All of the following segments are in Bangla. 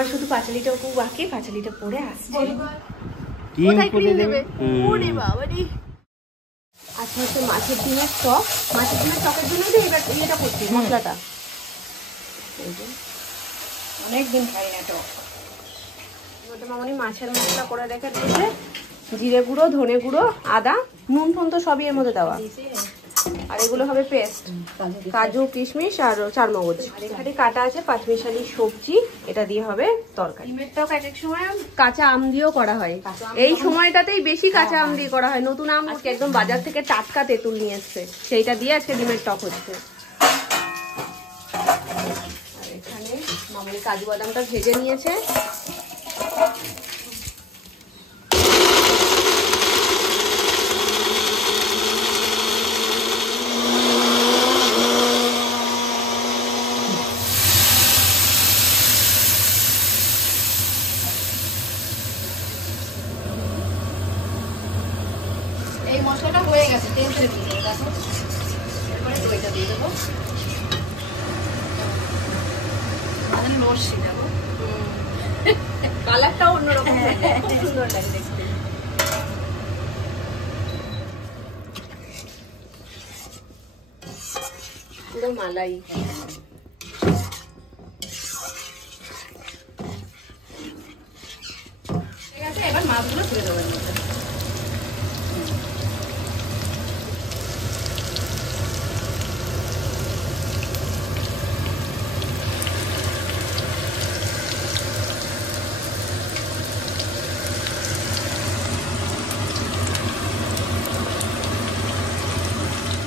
আমার শুধু পাঁচালিটা খুব বাকি, পাঁচালিটা পরে আসছে। আচ্ছা হচ্ছে মাছের ডিমের টক, মাছের ডিমের টকের জন্য এবার ইয়েটা করছি মশলাটা। অনেকদিন খাই না টক। ওটা মামনি মাছের মশলা করে রেখে দিয়েছে, জিরে গুঁড়ো, ধনে গুঁড়ো, আদা, নুন ফুন তো সবই এর মধ্যে দেওয়া। আর এগুলো হবে পেস্ট, কাজু কিশমিশ আর চারমগজ। আর এখানে কাটা আছে পাঁচমিশালি সবজি, এটা দিয়ে হবে তরকারি। ডিমের টক এক এক সময় কাঁচা আম দিয়েও করা হয়, এই সময়টাতেই বেশি কাঁচা আম দিয়ে করা হয়। নতুন আম আজকে একদম বাজার থেকে টাটকা তেঁতুল নিয়ে এসছে, সেইটা দিয়ে আজকে ডিমের টক হচ্ছে। আর এখানে মামনি কাজু বাদামটা ভেজে নিয়েছে। এই মশলাটা হয়ে গেছে, তেল ছেড়ে দিয়ে দেখো। এরপরে দইটা দিয়ে দেবো, লস্যি দেবো। কালারটাও অন্যরকম, খুব সুন্দর লাগে দেখতে। পুরো মালাই। ঠিক আছে, এবার মাছগুলো ছেড়ে দেবো।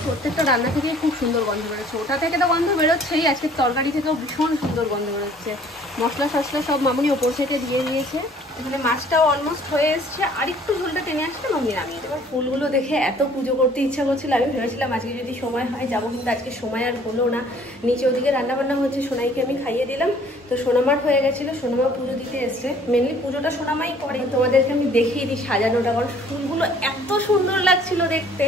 প্রত্যেকটা রান্না থেকে খুব সুন্দর গন্ধ বেরোচ্ছে, ওটা থেকে তো গন্ধ বেরোচ্ছেই, আজকে তরকারি থেকেও ভীষণ সুন্দর গন্ধ বেরোচ্ছে। মশলা টশলা সব মামনি ওপর থেকে দিয়ে দিয়েছে। এখানে মাছটাও অলমোস্ট হয়ে এসছে, আর একটু ঝোলটা টেনে আসলে মামনি নামিয়ে দেবো। ফুলগুলো দেখে এত পুজো করতে ইচ্ছা করছিল, আমি ভেবেছিলাম আজকে যদি সময় হয় যাবো, কিন্তু আজকে সময় আর হলো না। নিচে ওদিকে রান্নাবান্না হচ্ছে, সোনাইকে আমি খাইয়ে দিলাম, তো সোনামার হয়ে গেছিলো, সোনামা পুজো দিতে এসছে। মেনলি পুজোটা সোনামাই করে। তোমাদেরকে আমি দেখিয়ে দিই সাজানোটা, কারণ ফুলগুলো এত সুন্দর লাগছিল দেখতে।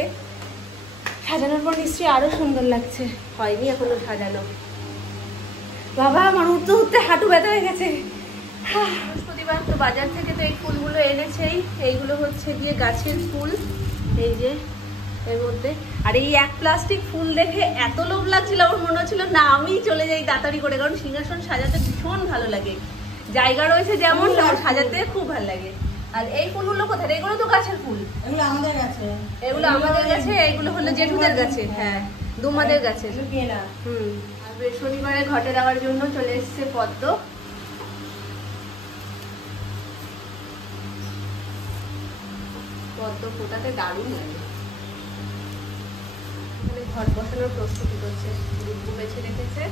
সাজানোর পর নিশ্চয়ই আরো সুন্দর লাগছে, হয়নি এখনো সাজানো। বাবা আমার উঠতে উঠতে হাঁটু ব্যথা হয়ে গেছে। বৃহস্পতিবার তো বাজার থেকে তো এই ফুলগুলো এনেছেই, এইগুলো হচ্ছে গিয়ে গাছের ফুল, এই যে এর মধ্যে। আর এই এক প্লাস্টিক ফুল দেখে এত লোভ লাগছিল, আমার মনে হচ্ছিল না আমি চলে যাই তাড়াতাড়ি করে, কারণ সিংহাসন সাজাতে ভীষণ ভালো লাগে। জায়গা রয়েছে যেমন, সাজাতে খুব ভালো লাগে। আর এই ফুলগুলো কোথায়? এগুলো তো গাছের ফুল, এগুলো আমাদের গাছে, এগুলো আমাদের গাছে, এইগুলো হলো জেঠুদের গাছে, হ্যাঁ দুমাদের গাছে। আর বৃহস্পতিবারে ঘটে দেওয়ার জন্য চলে এসছে পদ্ম। পদ্ম ফোটাতে দারুণ লাগে। এখানে ঘট বসানোর প্রস্তুতি করছে, দুধ বেছে রেখেছে।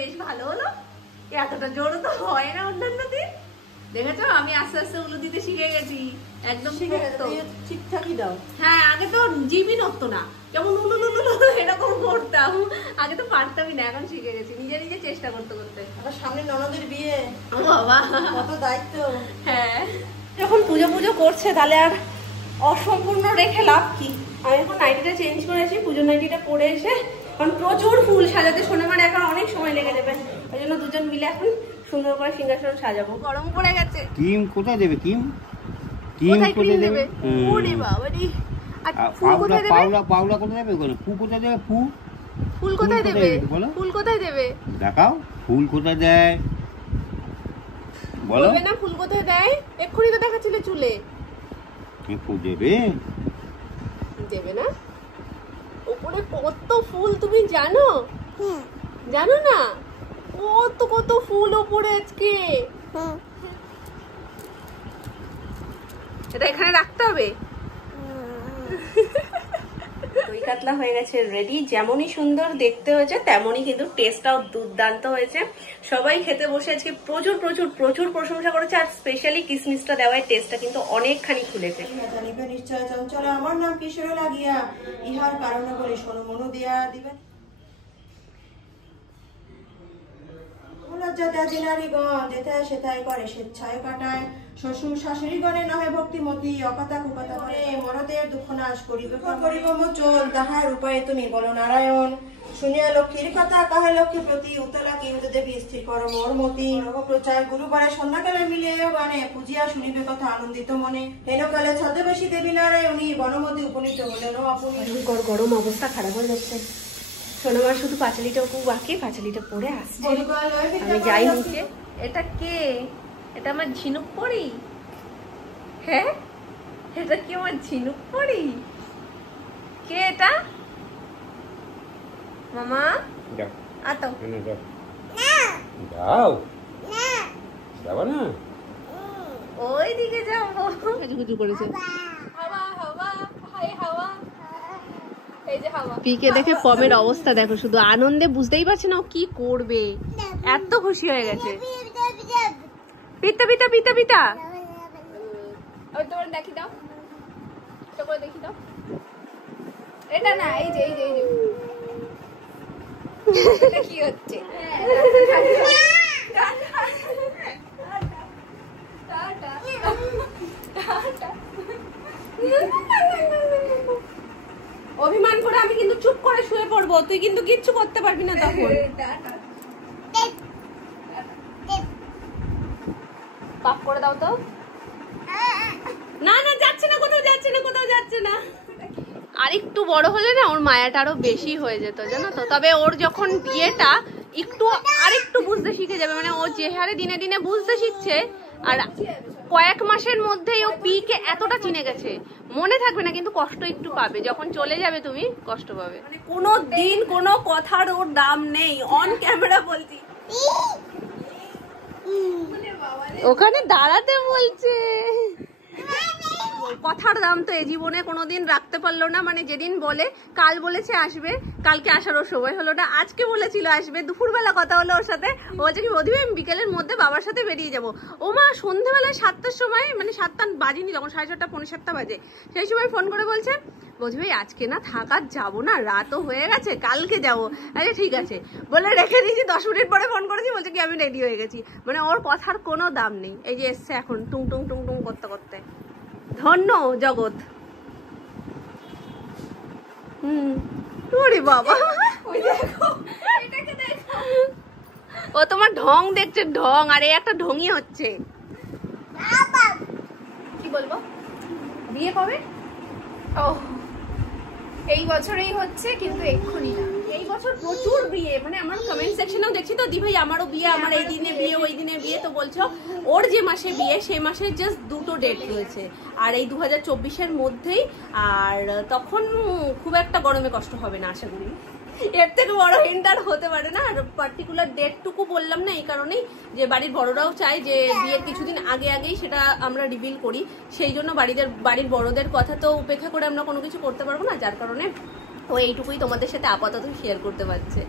বেশ ভালো হলো, এতটা জোর তো হয় না অন্যান্য দিন। দেখেছো আমি আস্তে আস্তে উলু দিতে শিখে গেছি, একদম ঠিকঠাকই দাও। হ্যাঁ আগে তো জিভই নড়তো না, যেমন উলু উলু এরকম করতাম, আগে তো পারতামই না, এখন শিখে গেছি নিজে নিজে চেষ্টা করতে করতে। আবার সামনে ননদের বিয়ে, বাবা কত দায়িত্ব। হ্যাঁ যখন পুজো পুজো করছে তাহলে আর অসম্পূর্ণ রেখে লাভ কি। আমি এখন নাইটিটা চেঞ্জ করেছি, পুজো নাইটিটা পরে এসে, কারণ প্রচুর ফুল সাজাতে সোনামার এখন অনেক সময় লেগে যাবে, ওই জন্য দুজন মিলে এখন সুন্দর করে সিংহাসন সাজাবো। গরম পড়ে গেছে। ক্রিম কোথায় দেবে? ক্রিম কোথায় ক্রিম দেবে? ওরে বাবা রে, আর ফুল কোথায় দেবে? পাউলা কোথায় দেবে? ফু কোথায় দেবে? ফুল কোথায় দেবে? ফুল কোথায় দেবে দেখাও, ফুল কোথায় দেয় বলো। বলবে না ফুল কোথায় দেয়? এক্ষুনি তো দেখাচ্ছিলে চুলে। ফুল দেবে? দেবে না? উপরে কত ফুল তুমি জানো? জানো না? কত কত ফুল ওপরে আজকে। এটা এখানে রাখতে হবে। দই কাতলা হয়ে গেছে রেডি। যেমনই সুন্দর দেখতে হয়েছে তেমনই কিন্তু টেস্টটাও দুর্দান্ত হয়েছে। সবাই খেতে বসে আজকে প্রচুর প্রচুর প্রচুর প্রশংসা করেছে, আর স্পেশালি কিসমিসটা দেওয়ায় টেস্টটা কিন্তু অনেকখানি খুলেছে। জানিবে নিশ্চয় চঞ্চল আমার নাম কিশোর লাগিয়া, ইহার কারণে বলি শোনো মনো দিয়া দিবেন। লজ্জা ত্যাজি নারীগণ যেথায় সেথায় করে স্বেচ্ছায় কাটায়, শ্বশুর শাশুড়ি গণে নহে ভক্তিমতী, অকথা কুকথা করে মরদের দুঃখ নাশ করিবে করিব মোচন, তাহার উপায়ে তুমি বলো নারায়ণ। শুনিয়া লক্ষ্মীর কথা কাহে লক্ষ্মী প্রতি, উতলা কিন্তু দেবী স্থির কর মোর মতি। প্রচার গুরুবারে সন্ধ্যাকালে মিলিয়ে গানে, পূজিয়া শুনিবে কথা আনন্দিত মনে। হেনকালে ছদ্মবেশী দেবী নারায়ণী, বনমতি উপনীত হলেন আপনি। গরম অবস্থা খারাপ হয়ে যাচ্ছে। সোনামার শুধু পাঁচালিটা খুব বাকি, পাঁচালিটা পরে আসছে। আমি যাই নিচে। এটা কে? এটা আমার ঝিনুক পরি। হ্যাঁ, এটা কি আমার ঝিনুক পরি? কে এটা? মামা আতো যাও যাবা না, ওই দিকে যাবো। কুচু করেছে হাওয়া হাওয়া হাই হাওয়া। পিকে দেখে পমের অবস্থা দেখো, শুধু আনন্দে বুঝতেই পারছে না ও কি করবে, এত খুশি হয়ে গেছে। পিতা পিতা পিতা পিতা তোমার দেখি দাও, দেখি দাও। এটা না, এই যে এই যে এই যে এটা কি হচ্ছে? অভিমান করে আমি কিন্তু চুপ করে শুয়ে পড়বো, তুই কিন্তু কিচ্ছু করতে পারবি না তখন। পাপ করে দাও তো। না না, যাচ্ছে না, কোথাও যাচ্ছে না, কোথাও যাচ্ছে না। আরেকটু বড় হলে না ওর মায়াটা আরো বেশি হয়ে যেত, জানো তো। তবে ওর যখন বিয়েটা একটু আরেকটু বুঝতে শিখে যাবে, মানে ও যে হারে দিনে দিনে বুঝতে শিখছে, আর কয়েক মাসের মধ্যেই ও পিকে এতটা চিনে গেছে, মনে থাকবে না কিন্তু কষ্ট একটু পাবে। যখন চলে যাবে তুমি কষ্ট পাবে। মানে কোনো দিন কোনো কথার ওর দাম নেই, অন ক্যামেরা বলছি। ওখানে দাঁড়াতে বলছে। কথার দাম তো এই জীবনে কোনোদিন রাখতে পারলো না। মানে যেদিন বলে, কাল বলেছে আসবে, কালকে আসারও সময় হলো না, আজকে বলেছিল আসবে, দুপুরবেলা কথা হলো ওর সাথে, ও বলছে কি বৌদি আমি বিকেলের মধ্যে বাবার সাথে বেরিয়ে যাবো। ও মা সন্ধ্যেবেলায় 7টার সময়, মানে 7টা বাজিনি যখন, 6:30 পৌনে 7টা বাজে, সেই সময় ফোন করে বলছে বৌদি ভাই আজকে না থাকার যাবো না, রাতও হয়ে গেছে, কালকে যাবো। আচ্ছা ঠিক আছে বলে রেখে দিয়েছি। 10 মিনিট পরে ফোন করেছি, বলছে কি আমি রেডি হয়ে গেছি। মানে ওর কথার কোনো দাম নেই। এই যে এসছে এখন টুং টুং টুং টুং করতে করতে। ধন্য জগৎ। ওরে বাবা, ও তোমার ঢং দেখছে, ঢং। আর এই একটা ঢঙই হচ্ছে। কি বলবো, বিয়ে কবে? ও এই বছরেই হচ্ছে, কিন্তু এক্ষুনি না। এই বছর প্রচুর বিয়ে, মানে আমার কমেন্ট সেকশনেও দেখছি তো, দি ভাই আমারও বিয়ে, আমার এই দিনে বিয়ে ওই দিনে বিয়ে। তো বলছো ওর যে মাসে বিয়ে সেই মাসে জাস্ট 2টো ডেট রয়েছে, আর এই 2024-এর মধ্যেই। আর তখন খুব একটা গরমে কষ্ট হবে না আশা করি। এর থেকে বড় হিন্ট আর হতে পারে না। আর পার্টিকুলার ডেটটুকু বললাম না এই কারণেই যে বাড়ির বড়রাও চায় যে বিয়ের কিছুদিন আগে আগেই সেটা আমরা রিভিল করি, সেই জন্য বাড়ির বড়দের কথা তো উপেক্ষা করে আমরা কোনো কিছু করতে পারবো না, যার কারণে ও এইটুকুই তোমাদের সাথে আপাতত শেয়ার করতে পারছে।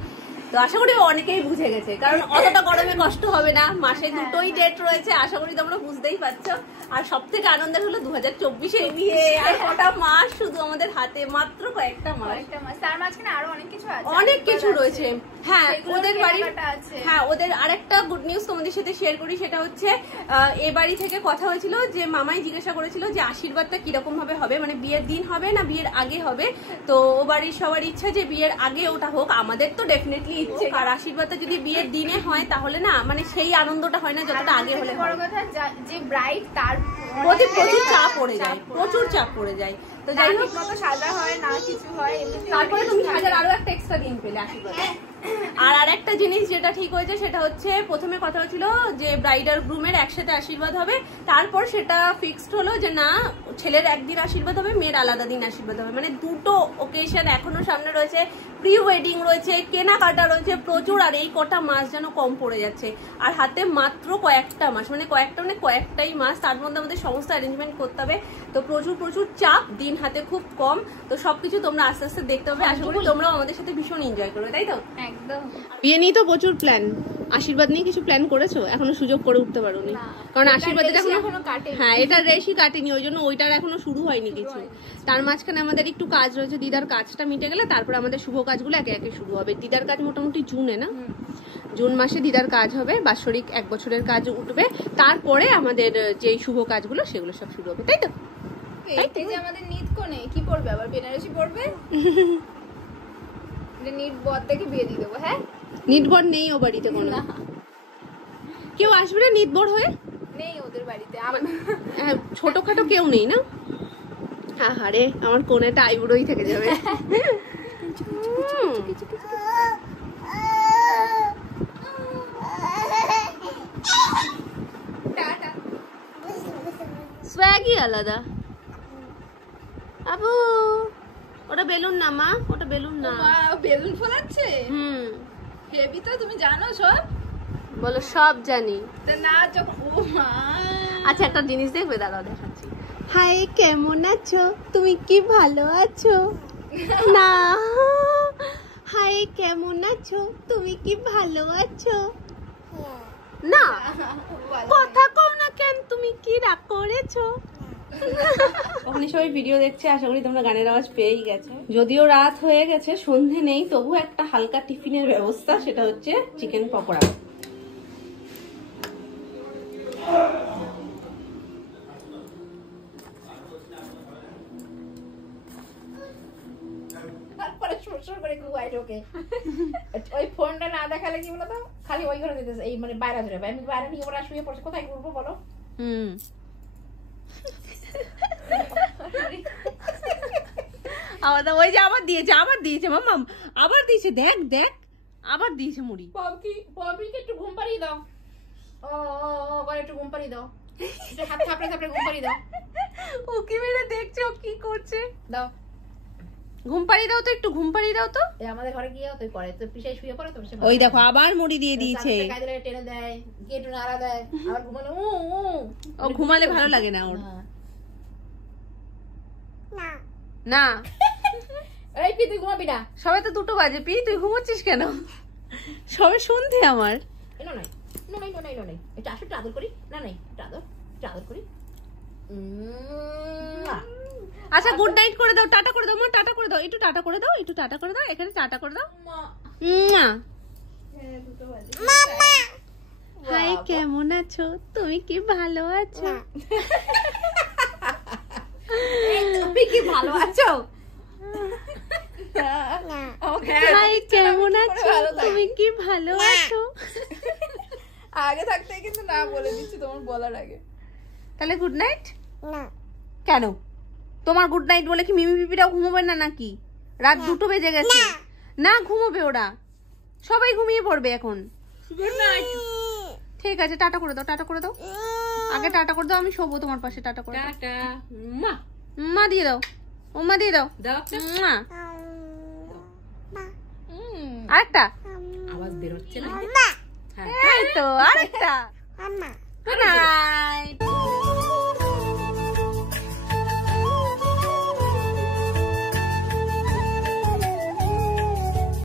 তো আশা করি অনেকেই বুঝে গেছে, কারণ অতটা গরমে কষ্ট হবে না, মাসে 2টোই ডেট রয়েছে, আশা করি তোমরা বুঝতেই পারছো। আর সব থেকে আনন্দের হলো 2024-এর বিয়ে, আর কটা মাস শুধু আমাদের হাতে, মাত্র কয়েকটা মাস। তার মাঝখানে আরো অনেক কিছু আছে, অনেক কিছু রয়েছে। হ্যাঁ ওদের বাড়ির, হ্যাঁ ওদের আরেকটা গুড নিউজ তোমাদের সাথে শেয়ার করি, সেটা হচ্ছে এ বাড়ি থেকে কথা হয়েছিল যে মামাই জিজ্ঞাসা করেছিল যে আশীর্বাদটা কিরকম ভাবে হবে, মানে বিয়ের দিন হবে না বিয়ের আগে হবে। তো ও বাড়ির সবার ইচ্ছা যে বিয়ের আগে ওটা হোক, আমাদের তো ডেফিনেটলি ইচ্ছে। আর আশীর্বাদটা যদি বিয়ের দিনে হয় তাহলে না মানে সেই আনন্দটা হয় না যতটা আগে হলে। বড় কথা যে ব্রাইড তার প্রতি প্রচুর চাপ পড়ে যায়, প্রচুর চাপ পড়ে যায়। তো যাই হোক মতো সাজা হয় না, কিছু হয়, তারপরে তুমি সাজার আরো একটা এক্সট্রা দিন পেলে আশীর্বাদ। আর আরেকটা জিনিস যেটা ঠিক হয়েছে সেটা হচ্ছে প্রথমে কথা হচ্ছিল যে ব্রাইড আর গ্রুমের একসাথে আশীর্বাদ হবে, তারপর সেটা ফিক্সড হলো যে না, ছেলের একদিন আশীর্বাদ হবে, মেয়ের আলাদা দিন আশীর্বাদ হবে। মানে দুটো ওকেশন এখনো সামনে রয়েছে, প্রি ওয়েডিং রয়েছে, কেনাকাটা রয়েছে প্রচুর, আর এই কটা মাস যেন কম পড়ে যাচ্ছে। আর হাতে মাত্র কয়েকটা মাস, মানে কয়েকটাই মাস, তার মধ্যে আমাদের সমস্ত অ্যারেঞ্জমেন্ট করতে হবে। তো প্রচুর প্রচুর চাপ, দিন হাতে খুব কম। তো সবকিছু তোমরা আস্তে আস্তে দেখতে হবে, আশা করি তোমরাও আমাদের সাথে ভীষণ এনজয় করবে, তাই তো? একদম। বিয়ে নিয়ে তো প্রচুর প্ল্যান, আশীর্বাদ নিয়ে কিছু প্ল্যান করেছো? এখনো সুযোগ করে উঠতে পারোনি, কারণ আশীর্বাদের এখনো কাটেনি। হ্যাঁ, এটা রেশি কাটেনি, ওই জন্য ওইটার এখনো শুরু হয়নি কিছু। তার মাঝখানে আমাদের একটু কাজ রয়েছে, দিদার কাজটা মিটে গেলে তারপরে আমাদের শুভ কাজগুলো একে একে শুরু হবে। দিদার কাজ মোটামুটি জুনে, না জুন মাসে দিদার কাজ হবে, বাৎসরিক 1 বছরের কাজ উঠবে, তারপরে আমাদের যে শুভ কাজগুলো সেগুলো সব শুরু হবে, তাই তো? এই যে আমাদের নিত কোণে কি পড়বে, আবার বেনারসি পড়বে? নিট বর থেকে বিয়ে দিয়ে দেবো। হ্যাঁ, নিটবর নেই ও বাড়িতে কোনো, কেউ আসবে না নিটবর হয়ে, নেই ওদের বাড়িতে। হ্যাঁ, ছোটখাটো কেউ নেই না? আহারে, আমার কোণেটা আইবুড়োই থেকে যাবে। সোয়াগই আলাদা। আবু, ওটা বেলুন না মা, ওটা বেলুন না। বেলুন ফোলাচ্ছে। হেভি তো, তুমি জানো সব? বলো সব জানি। তা না যখন, ও মা। আচ্ছা, একটা জিনিস দেখবে, দাঁড়াও দেখাচ্ছি। হাই, কেমন আছো? তুমি কি ভালো আছো? না, হাই, কেমন আছো? তুমি কি ভালো আছো? না, কথা কও না কেন? তুমি কি রাগ করেছো? ওখানে সবাই ভিডিও দেখছে, আশা করি তোমরা গানের আওয়াজ পেয়েই গেছো। যদিও রাত হয়ে গেছে, সন্ধে নেই, তবু একটা হালকা টিফিনের ব্যবস্থা, সেটা হচ্ছে চিকেন পকোড়া। তারপরে সুরসুর করে কুয়ায় ঢোকে। ওই ফোনটা না দেখালে কি বলতো, খালি ওই ঘরে দিতেছে, এই মানে বাইরে ধরে। আমি বাইরে নিয়ে ওরা শুয়ে পড়ছে, কোথায় ঘুরবো বলো? আবার ওই যে আবার দিয়েছে মাম্মা, আবার দিয়েছে, দেখ দেখ, আবার দিয়েছে মুড়ি। পপিকে একটু ঘুম পাড়িয়ে দাও। ও বলে একটু ঘুম পাড়িয়ে দাও, একটু হাত থাপড়ে থাপড়ে ঘুম পাড়িয়ে দাও। ও কি মেরে দেখছে, ও কি করছে। দাও, ঘুম পাড়িয়ে দাও তো, একটু ঘুম পাড়িয়ে দাও তো। এই আমাদের ঘরে গিয়ে তুই করে, তুই পিছায় শুয়ে পড়ে, তোর ওই দেখো আবার মুড়ি দিয়ে দিয়েছে। কাজে টেনে দেয়, গিয়ে একটু নাড়া দেয়, আবার ঘুমানো। ও ঘুমালে ভালো লাগে না ওর। না, এই পি, তুই ঘুমাবি না? সবে তো 2টো বাজে, পি তুই ঘুমোচ্ছিস কেন? সবে সন্ধে আমার। এলো নাই, এলো নাই, এলো নাই, এলো নাই। একটু আসো, একটু আদর করি। না নাই, একটু আদর, একটু আদর করি। আচ্ছা, গুড নাইট করে দাও, টাটা করে দাও মা, টাটা করে দাও, একটু টাটা করে দাও, একটু টাটা করে দাও, এখানে টাটা করে দাও। হাই, কেমন আছো? তুমি কি ভালো আছো? তুমি কি ভালো আছো? হাই, কেমন আছো? তুমি কি ভালো আছো? আগে থাকতে কিন্তু না বলে দিচ্ছি তোমার বলার আগে। তাহলে গুড নাইট না কেন? তোমার গুড নাইট বলে কি মিমি পিপিরাও ঘুমোবে না নাকি? রাত 2টো বেজে গেছে। না, ঘুমোবে ওরা, সবাই ঘুমিয়ে পড়বে এখন। Good night. ঠিক আছে, টাটা করে দাও, টাটা করে দাও, আগে টাটা করে দাও, আমি শোবো তোমার পাশে। টাটা করে দাও, টাটা। মা মা দিয়ে দাও, ও মা দিয়ে দাও, দাও। মা। আরেকটা আওয়াজ বের হচ্ছে না? এই তো আরেকটা। Good night.